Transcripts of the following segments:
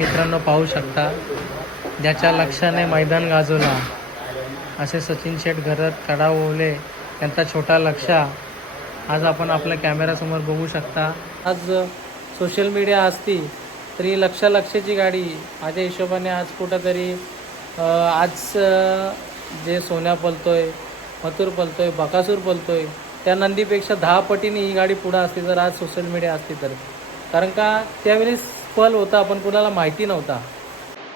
मित्रांनो पाहू शकता ज्याच्या लक्षाने मैदान गाजवला. असे सचिन शेठ घरत कडा ओवले यांचा छोटा लक्षा. आज आपण आपल्या कॅमेरासमोर बघू शकता आज सोशल मीडिया असती तरी लक्ष लक्षाची गाडी माझ्या हिशोबाने आज कुठंतरी आज जे सोन्या पलतोय मथुर पलतोय बकासूर पलतोय त्या नंदीपेक्षा दहा पटीने ही गाडी पुढं असती जर आज सोशल मीडिया असती तर. कारण का त्यावेळेस पल होता पण कुणाला माहिती नव्हता.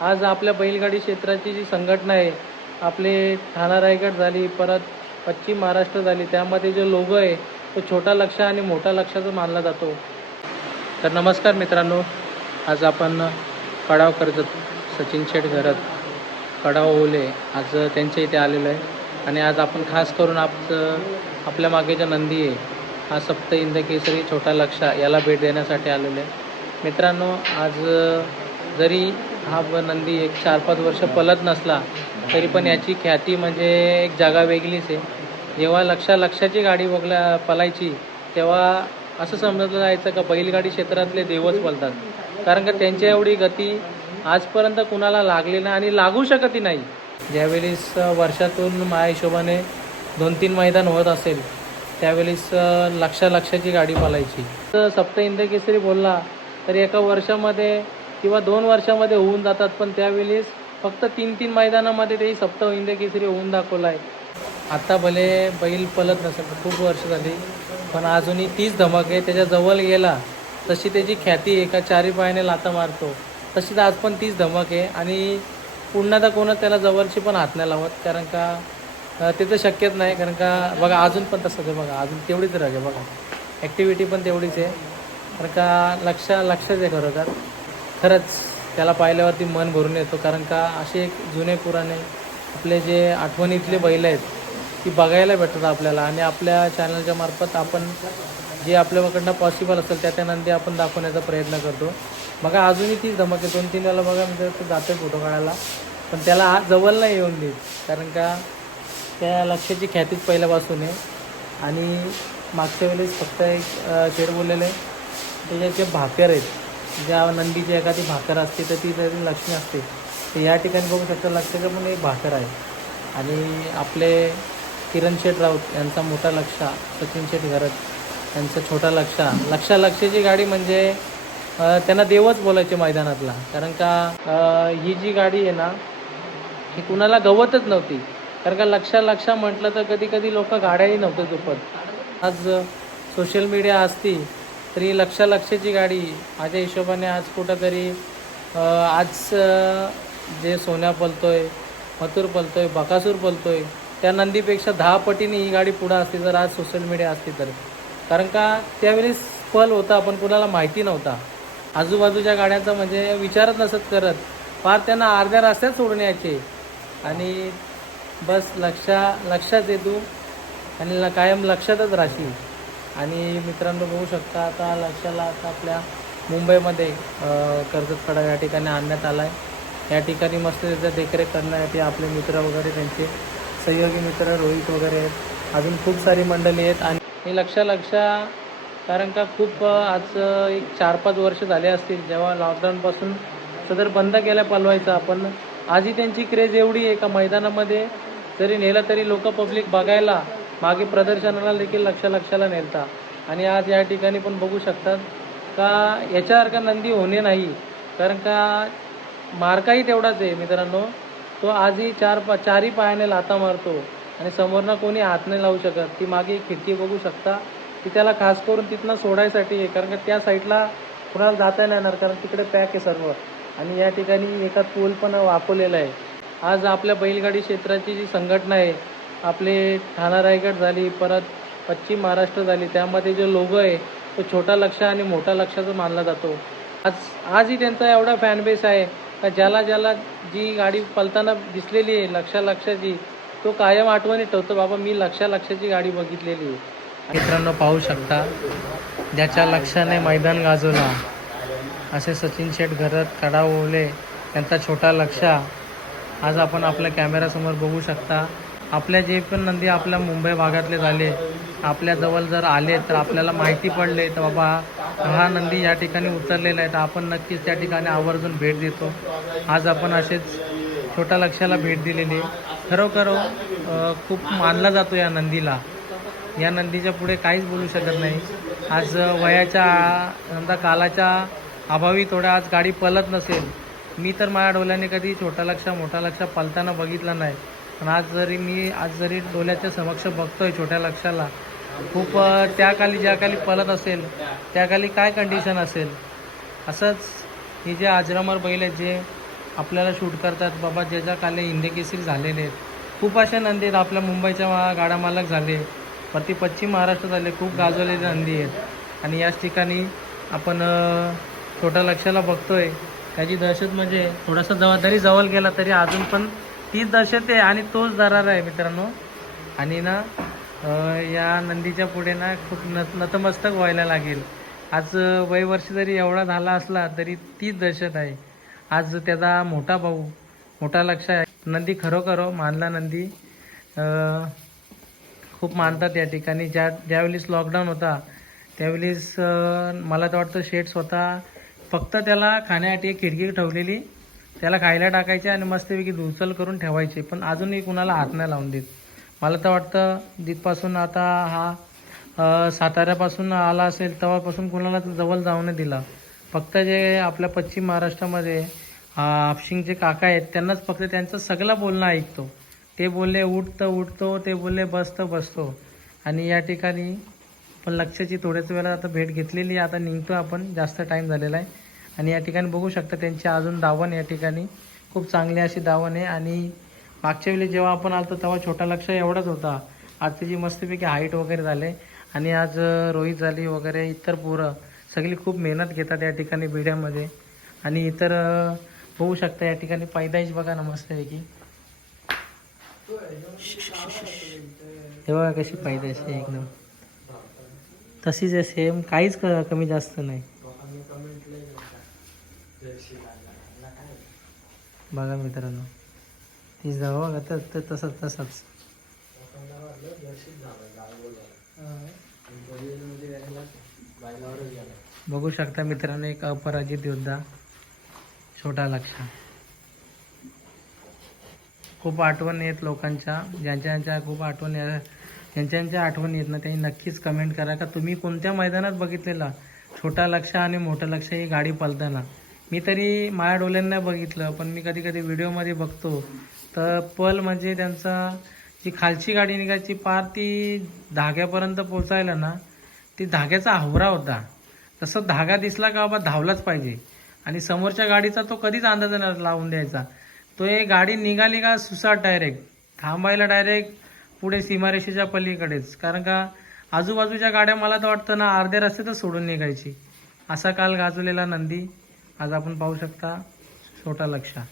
आज आपल्या बैलगाडी क्षेत्राची जी संघटना आहे आपले ठाणा रायगड झाली परत पश्चिम महाराष्ट्र झाली त्यामध्ये जो लोगो आहे तो छोटा लक्ष आणि मोठा लक्षाचा मानला जातो. तर नमस्कार मित्रांनो आज आपण कडाव कर्जत सचिन शेठ घरत कडाव ओले आज त्यांच्या इथे आलेलो आहे. आणि आज आपण खास करून आपचं आपल्या मागे ज्या नंदी आहे हा सप्त इंद केसरी छोटा लक्षा याला भेट देण्यासाठी आलेलो आहे. मित्रांनो आज जरी हा नंदी एक चार पाच वर्ष पलत नसला तरी पण याची ख्याती म्हणजे एक जागा वेगळीच आहे. जेव्हा लक्षा लक्षाची गाडी बघल्या पलायची तेव्हा असं समजलं जायचं का बैलगाडी क्षेत्रातले देवच बोलतात कारण का त्यांच्या एवढी गती आजपर्यंत कुणाला लागली नाही आणि लागू शकतही नाही. ज्यावेळेस वर्षातून माझ्या हिशोबाने दोन तीन मैदान होत असेल त्यावेळेस लक्षा लक्षाची गाडी पलायची. तर सप्त इंद केसरी बोलला तर एका वर्षामध्ये किंवा दोन वर्षामध्ये होऊन जातात पण त्यावेळेस फक्त तीन तीन मैदानामध्ये ते सप्त हिंद केसरी होऊन दाखवला आहे. आत्ता भले बैल पलत नसेल तर खूप वर्ष झाली पण अजूनही तीच धमक आहे. त्याच्याजवळ गेला तशी त्याची ख्याती एका चारी पायाने लाता मारतो तशीच आज पण तीच धमक आहे. आणि पुन्हा तर कोणा त्याला जवळची पण हात नाही लावत कारण का ते तर शक्यच नाही. कारण का बघा अजून पण तसंच आहे बघा. अजून तेवढीच राग आहे बघा. ॲक्टिव्हिटी पण तेवढीच आहे. कारण का लक्ष लक्षच आहे खरोखर खरंच त्याला पाहिल्यावरती मन भरून येतो. कारण का असे एक जुने पुराणे आपले जे आठवणीतले बैल आहेत ती बघायला भेटतात आपल्याला. आणि आपल्या चॅनलच्या मार्फत आपण जे आपल्याकडनं पॉसिबल असेल त्या त्यानंतर आपण दाखवण्याचा प्रयत्न करतो. बघा अजूनही तीच धमक आहे. दोन तीन वेळेला बघा म्हणजे तो जातोय फोटो काढायला. पण त्याला आज जवळ नाही येऊन देत कारण का त्या लक्षाची ख्यातीच पहिल्यापासून आहे. आणि मागच्या वेळेस फक्त एक शेड बोललेलं आहे त्याच्या जे भाकर आहेत ज्या नंदीची एखादी भाकर असते तर ती त्याची लक्ष्मी असते. तर या ठिकाणी बघू शकता लक्षाचं पण एक भाकर आहे. आणि आपले किरण शेठ राऊत यांचा मोठा लक्षा सचिन शेठ घरत यांचा छोटा लक्षा. लक्षा लक्षाची गाडी म्हणजे त्यांना देवच बोलायचे मैदानातला. कारण का ही जी गाडी आहे ना ही कुणाला गवतच नव्हती. कारण का लक्षा लक्षा म्हटलं तर कधी कधी लोक गाड्याही नव्हतं झोपत आज सोशल मीडिया असती तरी लक्ष लक्षची गाडी माझ्या हिशोबाने आज कुठंतरी आज जे सोन्या पलतो पलतोय मथुर आहे बकासूर आहे त्या नंदीपेक्षा दहा पटीने ही गाडी पुढं असती जर आज सोशल मीडिया असती तर. कारण का त्यावेळेस पल होता पण कुणाला माहिती नव्हता. आजूबाजूच्या गाड्यांचा म्हणजे विचारच नसत करत. फार त्यांना अर्ध्या रस्त्यात सोडून यायचे. आणि बस लक्षा लक्षात येतो. आणि ल- कायम लक्षातच राहशील. आणि मित्रांनो बघू शकता आता लक्षाला आता आपल्या मुंबईमध्ये कर्जत कर्जतकडा या ठिकाणी आणण्यात आला आहे या ठिकाणी मस्त त्याचं देखरेख करण्यासाठी आपले मित्र वगैरे त्यांचे सहयोगी मित्र रोहित वगैरे आहेत. अजून खूप सारी मंडळी आहेत आणि हे लक्षा लक्षा कारण का खूप आज एक चार पाच वर्ष झाले असतील जेव्हा लॉकडाऊनपासून सदर बंद केल्या पलवायचा आपण. आजही त्यांची क्रेज एवढी आहे का मैदानामध्ये. जरी नेलं तरी लोक पब्लिक बघायला मागे प्रदर्शनाला देखील लक्ष लक्षाला नेलता. आणि आज या ठिकाणी पण बघू शकतात का याच्यासारखा नंदी होणे नाही. कारण का मार्काही तेवढाच आहे मित्रांनो. तो आजही चार पा चारही पायाने लाता मारतो. आणि समोरनं कोणी हात नाही लावू शकत. ती मागे खिडकी बघू शकता. ती त्याला खास करून तिथनं सोडायसाठी आहे. कारण का त्या साईडला कुणाला जाता नाही. येणार कारण तिकडे पॅक आहे सर्व. आणि या ठिकाणी एका पूल पण वापरलेला आहे. आज आपल्या बैलगाडी क्षेत्राची जी संघटना आहे आपले ठाणा रायगड झाली परत पश्चिम महाराष्ट्र झाली त्यामध्ये जो लोगो आहे तो छोटा लक्ष आणि मोठा लक्षाचा मानला जातो. आज आजही त्यांचा एवढा फॅनबेस आहे का ज्याला ज्याला जी गाडी पलताना दिसलेली आहे लक्षा लक्षाची तो कायम आठवणी ठेवतो बाबा मी लक्षा लक्षाची गाडी बघितलेली आहे. मित्रांनो पाहू शकता ज्याच्या लक्षाने मैदान गाजवला. असे सचिन शेठ घरात कडा ओवले छोटा लक्षा. आज आपण आपल्या कॅमेरासमोर बघू शकता आपल्या जे पण नंदी आपल्या मुंबई भागातले झाले आपल्या जवळ जर आले तर आपल्याला माहिती पडले तर बाबा हा नंदी या ठिकाणी उतरलेला आहे. तर आपण नक्कीच त्या ठिकाणी आवर्जून भेट देतो. आज आपण असेच छोट्या लक्षाला भेट दिलेली खरोखर खूप मानला जातो या नंदीला. या नंदीच्या पुढे काहीच बोलू शकत नाही. आज वयाच्या नंतर कालाच्या अभावी थोड्या आज गाडी पलत नसेल. मी तर माझ्या डोल्याने कधी छोटा लक्ष मोठा लक्ष पलताना बघितला नाही. पण आज जरी मी आज जरी डोल्याच्या समक्ष बघतोय छोट्या लक्षाला खूप त्याखाली ज्या काली पलत असेल त्याखाली काय कंडिशन असेल? असंच हे जे आजरामर बैल आहेत जे आपल्याला शूट करतात बाबा ज्याच्या काले हिंदकेसरी झालेले आहेत खूप अशा नंदी आहेत आपल्या मुंबईच्या मा- गाडा मालक झाले प्रति पश्चिम महाराष्ट्र झाले खूप गाजवलेले नंदी आहेत. आणि याच ठिकाणी आपण छोट्या लक्षाला बघतोय त्याची दहशत म्हणजे थोडासा जबाबदारी जवळ गेला तरी अजून पण ती दशत आहे आणि तोच दरार आहे मित्रांनो. आणि ना या नंदीच्या पुढे ना खूप नत नतमस्तक व्हायला लागेल. आज वयवर्ष जरी एवढा झाला असला तरी तीच दहशत आहे. आज त्याचा मोठा भाऊ मोठा लक्ष आहे. नंदी खरोखर हो, मानला नंदी. खूप मानतात या ठिकाणी. ज्या ज्यावेळेस लॉकडाऊन होता त्यावेळेस मला तर वाटतं शेट स्वतः फक्त त्याला खाण्यासाठी एक खिडकी ठेवलेली. त्याला खायला टाकायचे आणि मस्तपैकी धुचल करून ठेवायचे पण अजूनही कुणाला हात नाही लावून देत. मला तर वाटतं तिथपासून आता हा साताऱ्यापासून आला असेल तेव्हापासून कुणाला जवळ जाऊ नाही दिला. फक्त जे आपल्या पश्चिम महाराष्ट्रामध्ये अ, हापशिंगचे काका आहेत त्यांनाच फक्त त्यांचं सगळं बोलणं ऐकतो. ते बोलले उठतं उठतो ते बोलले बसतं बसतो. आणि या ठिकाणी पण लक्षाची थोड्याच वेळा आता भेट घेतलेली आता निघतो आपण जास्त टाईम झालेला आहे. आणि या ठिकाणी बघू शकता त्यांची अजून दावण या ठिकाणी. खूप चांगली अशी दावण आहे आणि मागच्या वेळी जेव्हा आपण आलतो तेव्हा छोटा लक्ष एवढाच होता. आज त्याची मस्तपैकी हाईट वगैरे झाले आणि आज रोहित झाली वगैरे इतर पोरं सगळी खूप मेहनत घेतात या ठिकाणी बिड्यामध्ये. आणि इतर होऊ बघू शकता या ठिकाणी पैदाईश बघा ना मस्तपैकी. तेव्हा कशी पैदाईश आहे एकदम. तशीच आहे सेम काहीच क- कमी जास्त नाही. बघा मित्रांनो. ती जवळ बघा तर तर तसंच तसंच. बघू शकता मित्रांनो एक अपराजित योद्धा छोटा लक्ष खूप आठवण येत लोकांच्या ज्यांच्या ज्यांच्या खूप आठवण ज्यांच्या ज्यांच्या आठवण येत ना त्यांनी नक्कीच कमेंट करा. का तुम्ही कोणत्या मैदानात बघितलेला? छोटा लक्ष आणि मोठं लक्ष ही गाडी पलताना. मी तरी माझ्या डोल्यांना बघितलं पण मी कधी कधी व्हिडिओमध्ये बघतो. तर पल म्हणजे त्यांचा जी खालची गाडी निघायची पार ती धाग्यापर्यंत पोचायला ना ती धाग्याचा हावरा होता. तसं धागा दिसला का बाबा धावलाच पाहिजे. आणि समोरच्या गाडीचा तो कधीच अंदाज नाही लावून द्यायचा. तो एक गाडी निघाली का सुसाट डायरेक्ट थांबायला डायरेक्ट पुढे सीमारेषेच्या पलीकडेच. कारण का आजूबाजूच्या गाड्या मला तर वाटतं ना अर्ध्या रस्त्यातच सोडून निघायची. असा काल गाजवलेला नंदी. आज आपण पाहू शकता छोटा लक्षा